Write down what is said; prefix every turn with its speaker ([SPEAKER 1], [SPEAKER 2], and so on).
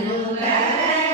[SPEAKER 1] അനുഗ്രഹ